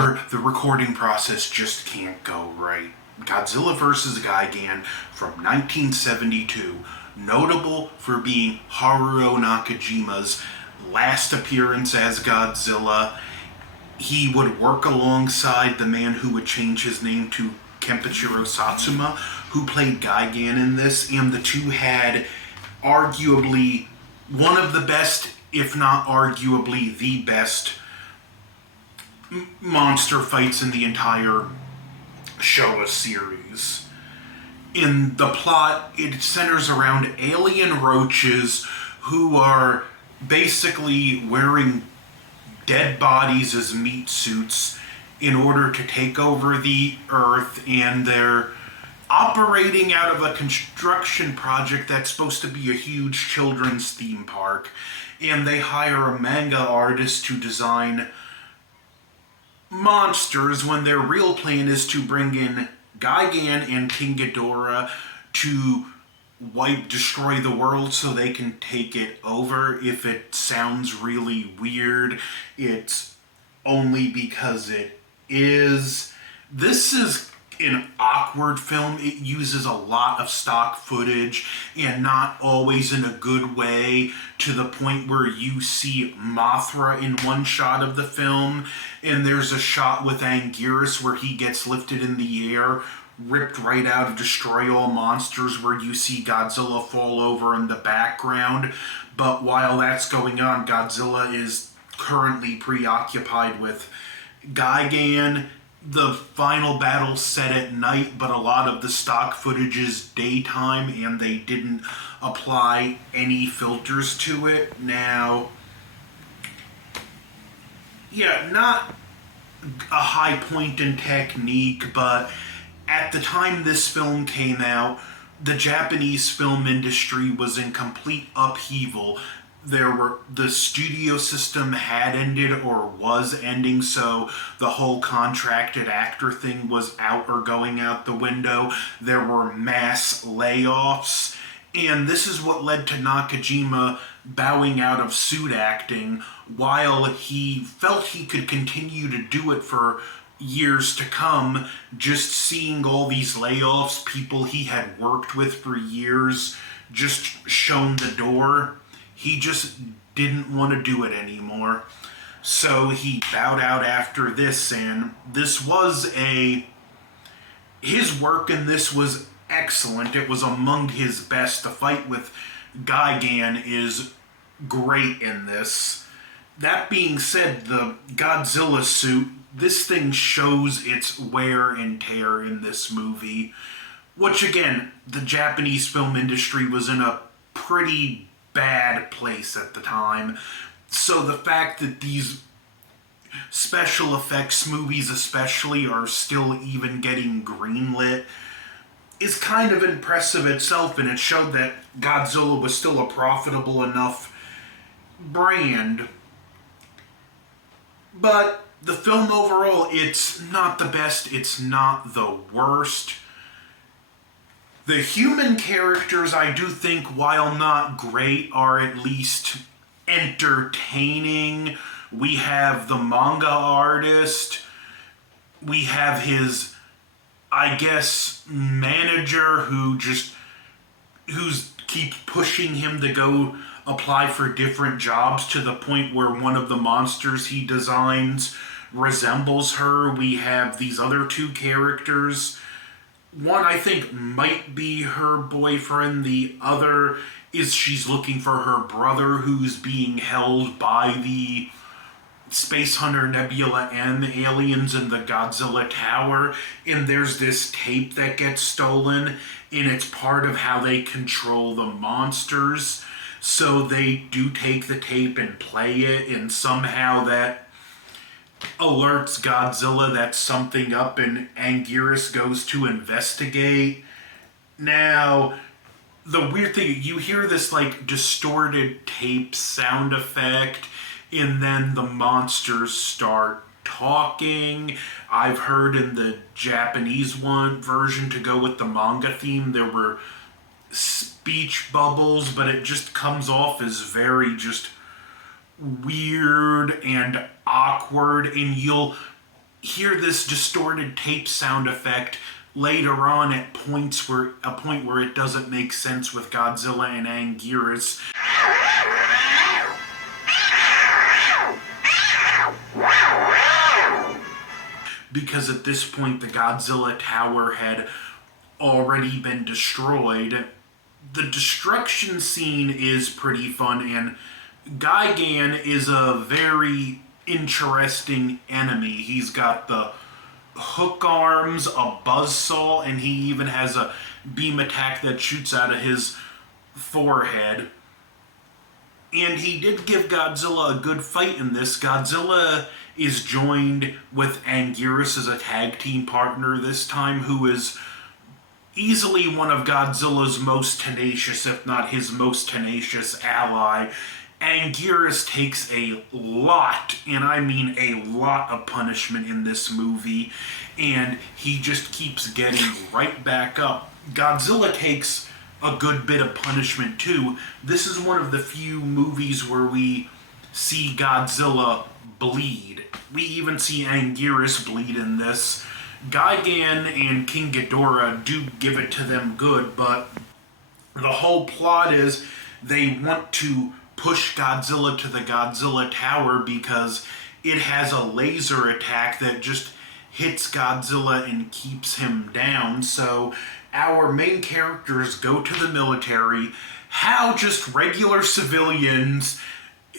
or the recording process just can't go right. Godzilla vs. Gigan from 1972, notable for being Haruo Nakajima's last appearance as Godzilla. He would work alongside the man who would change his name to Kenpachiro Satsuma, who played Gigan in this, and the two had arguably one of the best, if not arguably the best, monster fights in the entire Showa series. In the plot, it centers around alien roaches who are basically wearing dead bodies as meat suits in order to take over the Earth, and they're operating out of a construction project that's supposed to be a huge children's theme park, and they hire a manga artist to design monsters when their real plan is to bring in Gigan and King Ghidorah to destroy the world so they can take it over. If it sounds really weird, it's only because it is. This is an awkward film. It uses a lot of stock footage, and not always in a good way, to the point where you see Mothra in one shot of the film, and there's a shot with Anguirus where he gets lifted in the air, ripped right out of Destroy All Monsters, where you see Godzilla fall over in the background. But while that's going on, Godzilla is currently preoccupied with Gigan. The final battle set at night, but a lot of the stock footage is daytime, and they didn't apply any filters to it. Now, yeah, not a high point in technique, but at the time this film came out, the Japanese film industry was in complete upheaval. The studio system had ended or was ending, so the whole contracted actor thing was out or going out the window. There were mass layoffs, and this is what led to Nakajima bowing out of suit acting while he felt he could continue to do it for years to come. Just seeing all these layoffs, people he had worked with for years just shown the door. He just didn't want to do it anymore. So he bowed out after this, and his work in this was excellent. It was among his best. The fight with Gigan is great in this. That being said, the Godzilla suit, this thing shows its wear and tear in this movie, which again, the Japanese film industry was in a pretty bad place at the time. So the fact that these special effects movies especially are still even getting greenlit is kind of impressive itself, and it showed that Godzilla was still a profitable enough brand. But the film overall, it's not the best, it's not the worst. The human characters, I do think, while not great, are at least entertaining. We have the manga artist. We have his, I guess, manager who keeps pushing him to go apply for different jobs, to the point where one of the monsters he designs resembles her. We have these other two characters. One, I think, might be her boyfriend. The other is she's looking for her brother, who's being held by the Space Hunter Nebula M aliens in the Godzilla Tower. And there's this tape that gets stolen, and it's part of how they control the monsters. So they do take the tape and play it, and somehow that alerts Godzilla that something up, and Anguirus goes to investigate. Now, the weird thing, you hear this like distorted tape sound effect, and then the monsters start talking. I've heard in the Japanese version, to go with the manga theme, there were speech bubbles, but it just comes off as very just weird and awkward, and you'll hear this distorted tape sound effect later on at a point where it doesn't make sense with Godzilla and Anguirus. Because at this point the Godzilla tower had already been destroyed. The destruction scene is pretty fun, and Gigan is a very interesting enemy. He's got the hook arms, a buzzsaw, and he even has a beam attack that shoots out of his forehead. And he did give Godzilla a good fight in this. Godzilla is joined with Anguirus as a tag team partner this time, who is easily one of Godzilla's most tenacious, if not his most tenacious ally. Anguirus takes a lot, and I mean a lot of punishment in this movie, and he just keeps getting right back up. Godzilla takes a good bit of punishment too. This is one of the few movies where we see Godzilla bleed. We even see Anguirus bleed in this. Gigan and King Ghidorah do give it to them good, but the whole plot is they want to push Godzilla to the Godzilla Tower because it has a laser attack that just hits Godzilla and keeps him down. So our main characters go to the military, how just regular civilians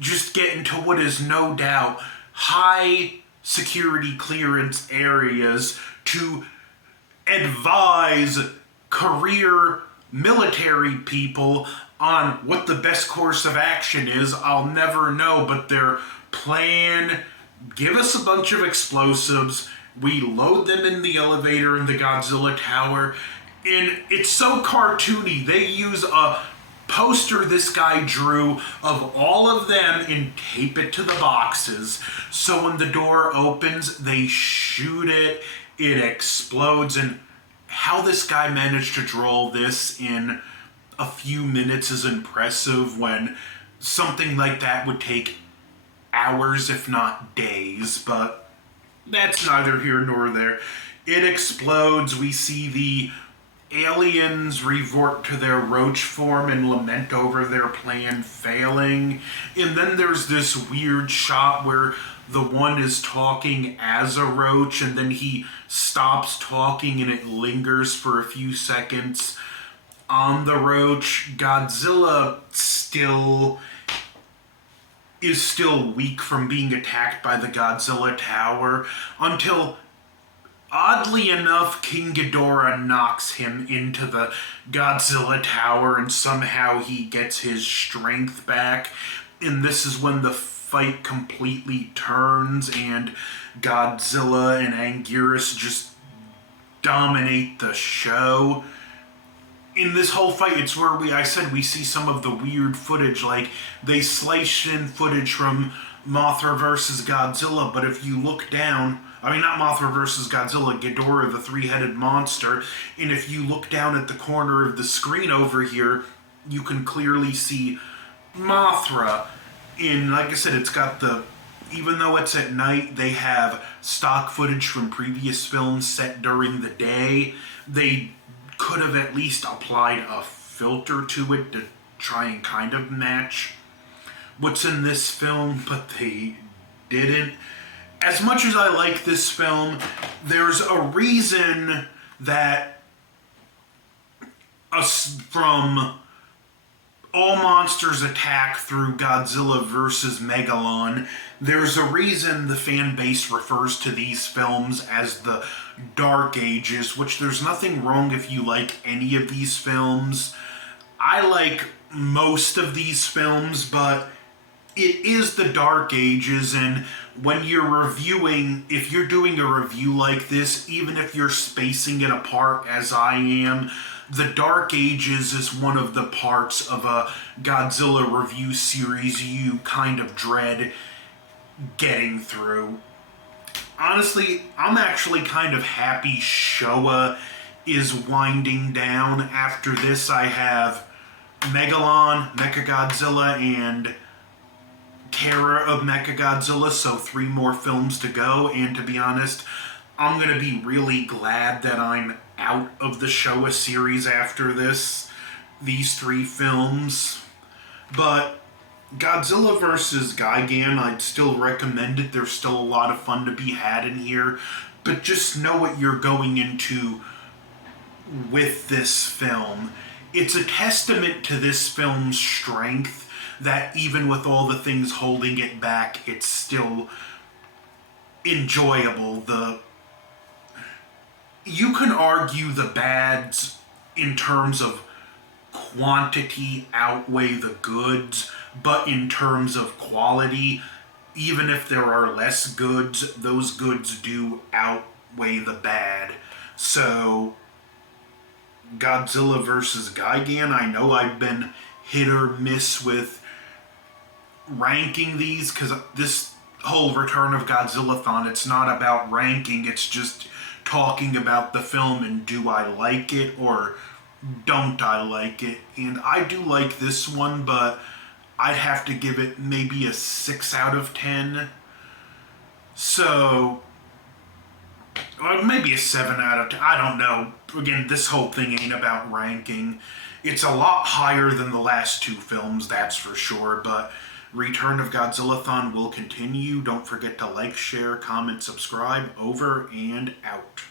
just get into what is no doubt high security clearance areas to advise career military people on what the best course of action is. I'll never know, but their plan: give us a bunch of explosives, we load them in the elevator in the Godzilla Tower, and it's so cartoony. They use a poster this guy drew of all of them and tape it to the boxes. So when the door opens, they shoot it, it explodes, and how this guy managed to draw this in a few minutes is impressive when something like that would take hours, if not days, but that's neither here nor there. It explodes, we see the aliens revert to their roach form and lament over their plan failing. And then there's this weird shot where the one is talking as a roach and then he stops talking and it lingers for a few seconds on the roach. Godzilla is still weak from being attacked by the Godzilla Tower until, oddly enough, King Ghidorah knocks him into the Godzilla Tower and somehow he gets his strength back. And this is when the fight completely turns and Godzilla and Anguirus just dominate the show. In this whole fight, it's where I said we see some of the weird footage, like they sliced in footage from Mothra vs. Godzilla, but if you look down, I mean, not Mothra vs. Godzilla, Ghidorah, the three-headed monster. And if you look down at the corner of the screen over here, you can clearly see Mothra. And like I said, it's got even though it's at night, they have stock footage from previous films set during the day. They could have at least applied a filter to it to try and kind of match what's in this film, but they didn't. As much as I like this film, there's a reason that from All Monsters Attack through Godzilla vs. Megalon, there's a reason the fan base refers to these films as the Dark Ages, which there's nothing wrong if you like any of these films. I like most of these films, but it is the Dark Ages, and when you're reviewing, if you're doing a review like this, even if you're spacing it apart as I am, the Dark Ages is one of the parts of a Godzilla review series you kind of dread getting through. Honestly, I'm actually kind of happy Showa is winding down. After this, I have Megalon, Mechagodzilla, and Terror of Mechagodzilla, so 3 more films to go. And to be honest, I'm going to be really glad that I'm out of the Showa series after these 3 films. But Godzilla vs. Gigan, I'd still recommend it. There's still a lot of fun to be had in here. But just know what you're going into with this film. It's a testament to this film's strength that even with all the things holding it back, it's still enjoyable. You can argue the bads in terms of quantity outweigh the goods, but in terms of quality, even if there are less goods, those goods do outweigh the bad. So, Godzilla vs. Gigan, I know I've been hit or miss with ranking these, because this whole Return of Godzillathon, it's not about ranking, it's just talking about the film and do I like it or don't I like it. And I do like this one, but I'd have to give it maybe a 6 out of 10. So, maybe a 7 out of 10. I don't know. Again, this whole thing ain't about ranking. It's a lot higher than the last 2 films, that's for sure. But Return of Godzillathon will continue. Don't forget to like, share, comment, subscribe. Over and out.